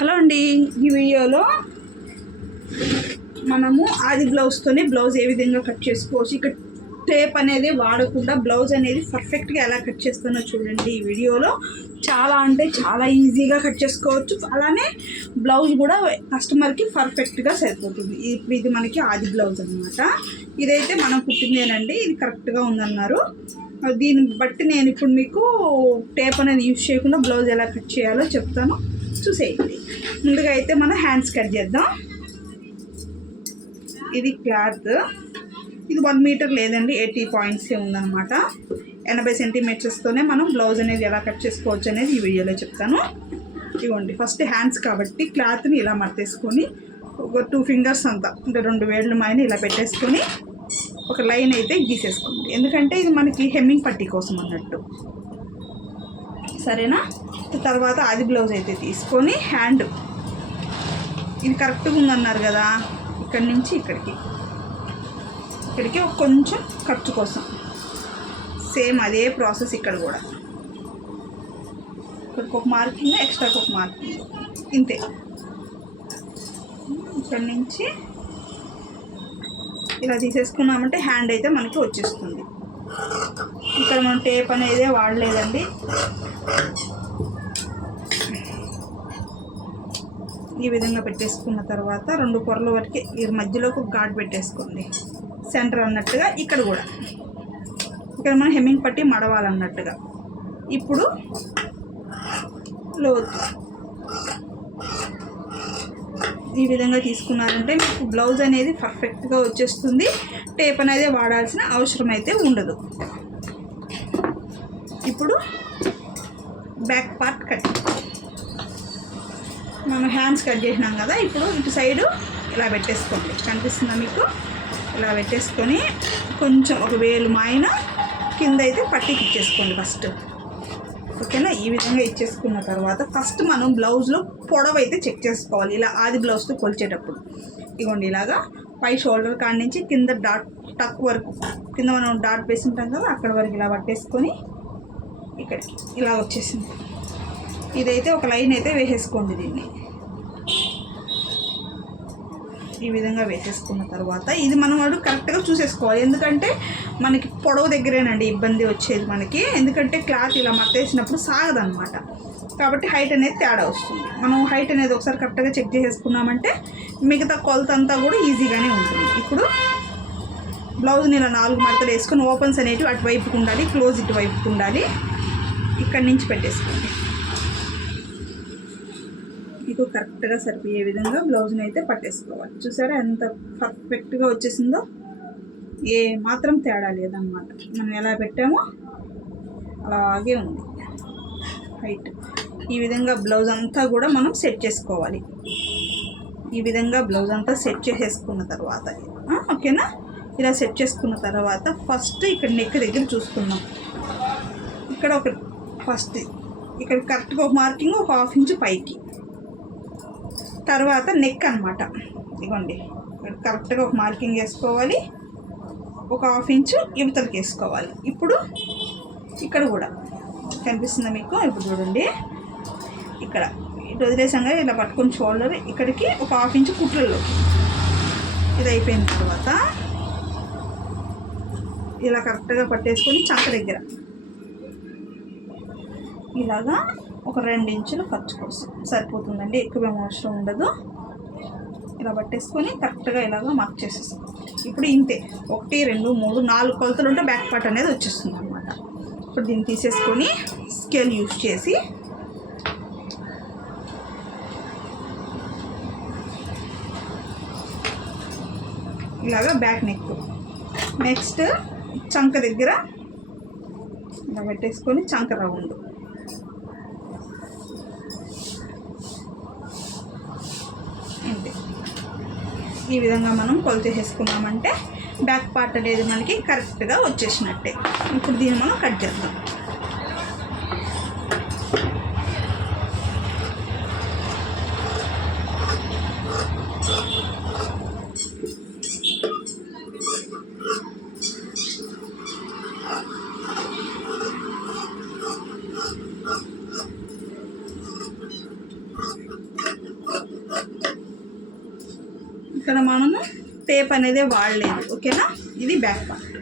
Hello అండి, ఈ వీడియోలో మనము ఆది బ్లౌజ్తోనే బ్లౌజ్ ఏ విధంగా కట్ చేసుకోవచ్చు, ఇక్కడ టేప్ అనేది వాడకుండా బ్లౌజ్ అనేది పర్ఫెక్ట్గా ఎలా కట్ చేస్తానో చూడండి. ఈ వీడియోలో చాలా అంటే చాలా ఈజీగా కట్ చేసుకోవచ్చు. అలానే బ్లౌజ్ కూడా కస్టమర్కి పర్ఫెక్ట్గా సరిపోతుంది. ఇప్పుడు ఇది మనకి ఆది బ్లౌజ్ అనమాట. ఇదైతే మనం కుట్టిందేనండి, ఇది కరెక్ట్గా ఉందన్నారు. దీన్ని బట్టి నేను ఇప్పుడు మీకు టేప్ అనేది యూజ్ చేయకుండా బ్లౌజ్ ఎలా కట్ చేయాలో చెప్తాను, చూసేయండి. ముందుగా అయితే మనం హ్యాండ్స్ కట్ చేద్దాం. ఇది క్లాత్, ఇది 1 మీటర్ లేదండి, 80 పాయింట్సే ఉందన్నమాట. 80 సెంటీమీటర్స్తోనే మనం బ్లౌజ్ అనేది ఎలా కట్ చేసుకోవచ్చు అనేది ఈ వీడియోలో చెప్తాను. ఇవ్వండి, ఫస్ట్ హ్యాండ్స్ కాబట్టి క్లాత్ని ఇలా మర్తేసుకొని ఒక 2 ఫింగర్స్ అంతా అంటే 2 వేళ్ళ మైన ఇలా పెట్టేసుకొని ఒక లైన్ అయితే గీసేసుకోండి. ఎందుకంటే ఇది మనకి హెమ్మింగ్ పట్టీ కోసం అన్నట్టు, సరేనా? తర్వాత ఆది బ్లౌజ్ అయితే తీసుకొని హ్యాండ్ ఇది కరెక్ట్గా ఉందన్నారు కదా, ఇక్కడి నుంచి ఇక్కడికి ఒక కొంచెం ఖర్చు కోసం సేమ్ అదే ప్రాసెస్ ఇక్కడ కూడా. ఇక్కడికి ఒక మార్కింగ్, ఎక్స్ట్రాకి ఒక మార్కింగ్, ఇంతే. ఇక్కడి నుంచి ఇలా తీసేసుకున్నామంటే హ్యాండ్ అయితే మనకి వచ్చేస్తుంది. ఇక్కడ మనం టేప్ అనేది వాడలేదండి. ఈ విధంగా పెట్టేసుకున్న తర్వాత 2 పొరల వరకు ఈ మధ్యలో ఒక ఘాట్ పెట్టేసుకోండి, సెంటర్ అన్నట్టుగా. ఇక్కడ కూడా ఇక్కడ మనం హెమ్మింగ్ పట్టి మడవాలన్నట్టుగా. ఇప్పుడు లోతు ఈ విధంగా తీసుకున్నారంటే మీకు బ్లౌజ్ అనేది పర్ఫెక్ట్గా వచ్చేస్తుంది. టేప్ అనేది వాడాల్సిన అవసరం అయితే ఉండదు. ఇప్పుడు బ్యాక్ పార్ట్ కట్, మనం హ్యాండ్స్ కట్ చేసినాం కదా, ఇప్పుడు ఇటు సైడు ఇలా పెట్టేసుకోండి. కనిపిస్తుందా మీకు? ఇలా పెట్టేసుకొని కొంచెం ఒక వేలు మాయన కింద అయితే పట్టీకి ఇచ్చేసుకోండి ఫస్ట్, ఓకేనా? ఈ విధంగా ఇచ్చేసుకున్న తర్వాత ఫస్ట్ మనం బ్లౌజ్లో పొడవు అయితే చెక్ చేసుకోవాలి. ఇలా ఆది బ్లౌజ్తో కొలిచేటప్పుడు ఇగోండి, ఇలాగా పై షోల్డర్ కాడ నుంచి కింద డాట్ టక్ వరకు, కింద మనం డాట్ వేసుకుంటాం కదా, అక్కడ వరకు ఇలా పట్టేసుకొని ఇక్కడికి ఇలా వచ్చేసింది. ఇదైతే ఒక లైన్ అయితే వేసేసుకోండి. దీన్ని ఈ విధంగా వేసేసుకున్న తర్వాత ఇది మనం కరెక్ట్గా చూసేసుకోవాలి. ఎందుకంటే మనకి పొడవు దగ్గరేనండి ఇబ్బంది వచ్చేది మనకి, ఎందుకంటే క్లాత్ ఇలా మట్టేసినప్పుడు సాగదనమాట. కాబట్టి హైట్ అనేది తేడా వస్తుంది. మనం హైట్ అనేది ఒకసారి కరెక్ట్గా చెక్ చేసేసుకున్నామంటే మిగతా కొలత అంతా కూడా ఈజీగానే ఉంటుంది. ఇప్పుడు బ్లౌజ్ని ఇలా 4 మడతలు వేసుకొని ఓపెన్స్ అనేటివి అటువైపుకు ఉండాలి, క్లోజ్ ఇటువైపుకు ఉండాలి. ఇక్కడి నుంచి పెట్టేసుకోండి. మీకు కరెక్ట్గా సరిపోయే విధంగా బ్లౌజ్ని అయితే పట్టేసుకోవాలి. చూసారా ఎంత పర్ఫెక్ట్గా వచ్చేసిందో, ఏ మాత్రం తేడా లేదన్నమాట. మనం ఎలా పెట్టామో అలాగే ఉంది హైట్. ఈ విధంగా బ్లౌజ్ అంతా కూడా మనం సెట్ చేసుకోవాలి. ఈ విధంగా బ్లౌజ్ అంతా సెట్ చేసేసుకున్న తర్వాత ఓకేనా? ఇలా సెట్ చేసుకున్న తర్వాత ఫస్ట్ ఇక్కడ నెక్ దగ్గర చూసుకుందాం. ఇక్కడ ఒక ఫస్ట్ ఇక్కడ కరెక్ట్గా ఒక మార్కింగ్, ఒక 1/2 ఇంచు పైకి. తర్వాత నెక్ అనమాట, ఇవ్వండి కరెక్ట్గా ఒక మార్కింగ్ వేసుకోవాలి, ఒక 1/2 ఇంచు ఇవతలకి వేసుకోవాలి. ఇప్పుడు ఇక్కడ కూడా కనిపిస్తుందా మీకు? ఇప్పుడు చూడండి, ఇక్కడ ఇటు వదిలేసాగా ఇలా పట్టుకొని షోల్డర్ ఇక్కడికి ఒక 1/2 ఇంచు కుట్లలోకి. ఇది అయిపోయిన తర్వాత ఇలా కరెక్ట్గా పట్టేసుకొని చంక దగ్గర ఇలాగా ఒక 2 ఇంచులు ఖర్చు కోసం సరిపోతుందండి, ఎక్కువ అవసరం ఉండదు. ఇలా పట్టేసుకొని కరెక్ట్గా ఇలాగా మార్క్ చేసేసుకోండి. ఇప్పుడు ఇంతే, 1 2 3 4 కొలతలు ఉంటే బ్యాక్ పార్ట్ అనేది వచ్చేస్తుంది అనమాట. ఇప్పుడు దీన్ని తీసేసుకొని స్కేల్ యూజ్ చేసి ఇలాగా బ్యాక్ నెక్, నెక్స్ట్ చంక దగ్గర ఇలా పెట్టేసుకొని చంక రౌండ్ ఇంతే. ఈ విధంగా మనం కొలత చేసుకున్నామంటే బ్యాక్ పార్ట్ అనేది మనకి కరెక్ట్గా వచ్చేసినట్టే. ఇప్పుడు దీన్ని మనం కట్ చేద్దాం. ఇక్కడ మనము టేప్ అనేది వాడలేదు. ఓకేనా, ఇది బ్యాక్ పార్ట్.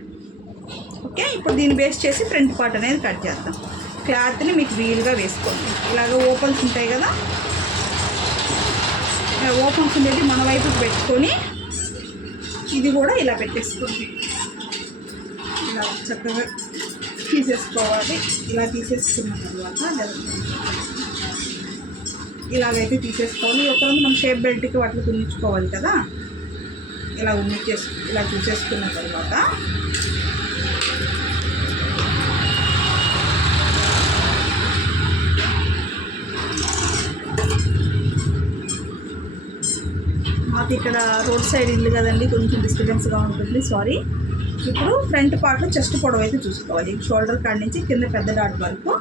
ఓకే, ఇప్పుడు దీన్ని బేస్ చేసి ఫ్రంట్ పార్ట్ అనేది కట్ చేద్దాం. క్లాత్ని మీకు వీలుగా వేసుకోండి. ఇలాగ ఓపెన్స్ ఉంటాయి కదా, ఓపెన్స్ ఉండేది మన వైపుకి పెట్టుకొని ఇది కూడా ఇలా పెట్టేసుకోండి. ఇలా చక్కగా తీసేసుకోవాలి. ఇలా తీసేసుకున్న తర్వాత ఇలాగైతే తీసేసుకోవాలి. ఒకరోజు మనం షేప్ బెల్ట్కి వాటిని కుట్టించుకోవాలి కదా, ఇలా ఇలా చూసేసుకున్న తర్వాత మాకు ఇక్కడ రోడ్ సైడ్ ఇల్లు కదండి, కొంచెం డిస్టర్బెన్స్గా ఉంటుంది, సారీ. ఇప్పుడు ఫ్రంట్ పార్ట్లో చెస్ట్ పొడవు అయితే చూసుకోవాలి. షోల్డర్ కాడ నుంచి కింద పెద్ద డాట్ వరకు,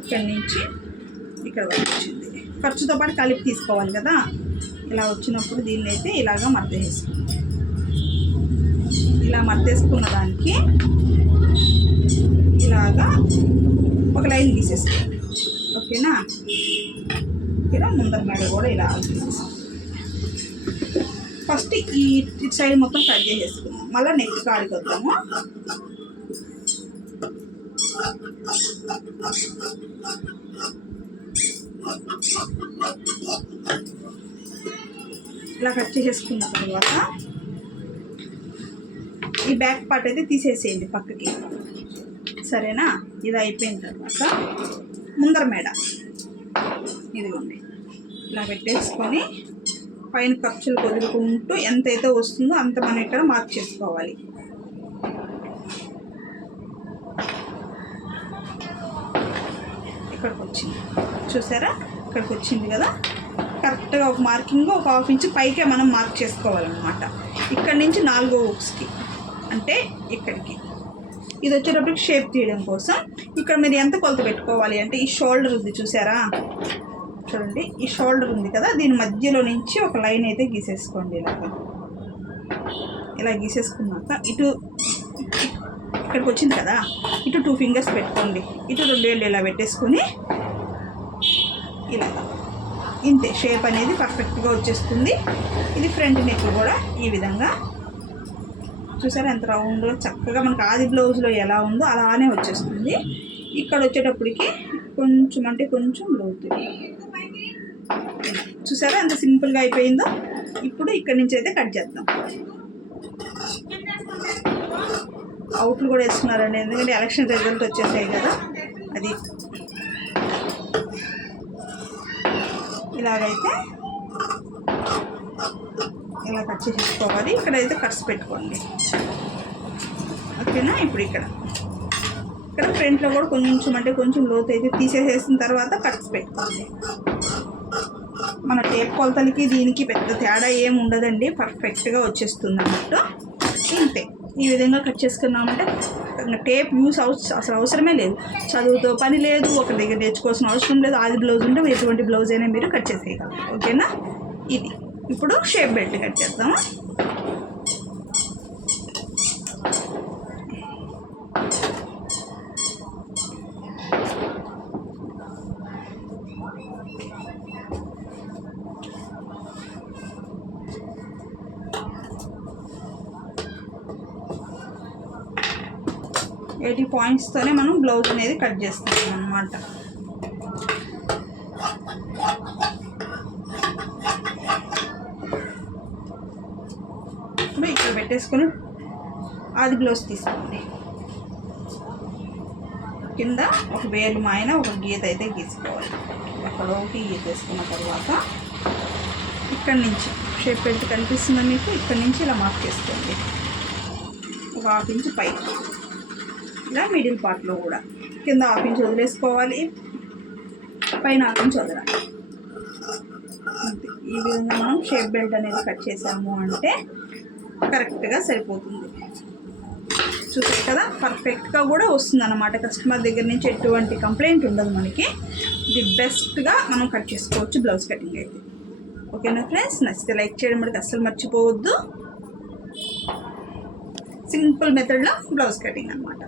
ఇక్కడి నుంచి ఇక్కడ వరకు వచ్చింది. ఖర్చుతో పాటు కలిపి తీసుకోవాలి కదా. ఇలా వచ్చినప్పుడు దీన్ని అయితే ఇలాగా మర్దేసుకోండి. ఇలా మర్దేసుకున్న దానికి ఇలాగా ఒక లైన్ తీసేసుకోండి. ఓకేనా, ఇలా ముందర మేడ కూడా ఇలా తీసేసుకోండి. ఫస్ట్ ఈ సైడ్ మొత్తం కట్ చేసేసుకుందాం. మళ్ళీ నెక్స్ట్ కాడికి వద్దాము. ఇలా కట్ చేసేసుకున్న తర్వాత ఈ బ్యాక్ పార్ట్ అయితే తీసేసేయండి పక్కకి, సరేనా. ఇది అయిపోయిన తర్వాత ముందర మేడ ఇదిగోండి ఇలా పెట్టేసుకొని పైన ఖర్చులు వదులుకుంటూ ఎంతైతే వస్తుందో అంత మనం ఇక్కడ మార్క్ చేసుకోవాలి. ఇక్కడికి వచ్చింది చూసారా, ఇక్కడికి వచ్చింది కదా. కరెక్ట్గా ఒక మార్కింగ్ ఒక 1/2 ఇంచ్ పైకే మనం మార్క్ చేసుకోవాలన్నమాట. ఇక్కడ నుంచి 4వ హుక్స్కి అంటే ఇక్కడికి. ఇది వచ్చేటప్పటికి షేప్ తీయడం కోసం ఇక్కడ మీరు ఎంత కొలత పెట్టుకోవాలి అంటే ఈ షోల్డర్ ఉంది చూసారా, చూడండి ఈ షోల్డర్ ఉంది కదా, దీని మధ్యలో నుంచి ఒక లైన్ అయితే గీసేసుకోండి. ఇలా గీసేసుకున్నాక ఇటు ఇక్కడికి వచ్చింది కదా, ఇటు 2 ఫింగర్స్ పెట్టుకోండి, ఇటు 2 వేళ్ళు ఇలా పెట్టేసుకొని ఇలా ఇంతే షేప్ అనేది పర్ఫెక్ట్గా వచ్చేస్తుంది. ఇది ఫ్రంట్ నెక్ కూడా ఈ విధంగా చూసారా ఎంత రౌండ్గా చక్కగా మనకు ఆది బ్లౌజ్లో ఎలా ఉందో అలానే వచ్చేస్తుంది. ఇక్కడ వచ్చేటప్పటికి కొంచెం అంటే కొంచెం లోతు చూసారా ఎంత సింపుల్గా అయిపోయిందో. ఇప్పుడు ఇక్కడి నుంచి అయితే కట్ చేద్దాం. అవుట్లు కూడా వేస్తున్నారండి, ఎందుకంటే ఎలక్షన్ రిజల్ట్ వచ్చేసాయి కదా. అది ఇలాగైతే ఇలా కట్ చేసుకోవాలి. ఇక్కడైతే కట్స్ పెట్టుకోండి. ఓకేనా, ఇప్పుడు ఇక్కడ ఫ్రంట్లో కూడా కొంచెం అంటే కొంచెం లోతు అయితే తీసేసేసిన తర్వాత కట్స్ పెట్టుకోండి. మన టేప్ కొలతలకి దీనికి పెద్ద తేడా ఏమి ఉండదండి, పర్ఫెక్ట్గా వచ్చేస్తుంది అన్నట్టు. ఇంతే ఈ విధంగా కట్ చేసుకున్నామంటే టేప్ యూస్ అసలు అవసరమే లేదు. చదువుతో పని లేదు, ఒక దగ్గర నేర్చుకోవాల్సిన అవసరం లేదు. ఆది బ్లౌజ్ ఉంటే ఎటువంటి బ్లౌజ్ అయినా మీరు కట్ చేసేయగలరు. ఓకేనా, ఇది ఇప్పుడు షేప్ బెల్ట్ కట్ చేద్దాము. ఎయిటీ పాయింట్స్తోనే మనం బ్లౌజ్ అనేది కట్ చేస్తాం అన్నమాట. ఇప్పుడు ఇక్కడ పెట్టేసుకొని ఆది బ్లౌజ్ తీసుకోండి. కింద ఒక వేలు మాయన ఒక గీత అయితే గీసుకోవాలి. అక్కడ ఒకటి గీతేసుకున్న తర్వాత ఇక్కడి నుంచి షేప్ బెల్ట్ కనిపిస్తుందా మీకు, ఇక్కడి నుంచి ఇలా మార్క్ చేసుకోండి. ఒక 1/2 ఇంచ్ పైకి ఇలా మిడిల్ పార్ట్లో కూడా కింద 1/2 ఇంచ్ వదిలేసుకోవాలి, పైన 1/2 ఇంచ్ వదలాలి. ఈ విధంగా మనం షేప్ బెల్ట్ అనేది కట్ చేసాము అంటే కరెక్ట్గా సరిపోతుంది. చూసారు కదా, పర్ఫెక్ట్గా కూడా వస్తుంది అన్నమాట. కస్టమర్ దగ్గర నుంచి ఎటువంటి కంప్లైంట్ ఉండదు మనకి. ది బెస్ట్గా మనం కట్ చేసుకోవచ్చు బ్లౌజ్ కటింగ్ అయితే. ఓకేనా ఫ్రెండ్స్, నచ్చితే లైక్ చేయడం మనకి అస్సలు మర్చిపోవద్దు. సింపుల్ మెథడ్లో బ్లౌజ్ కటింగ్ అన్నమాట.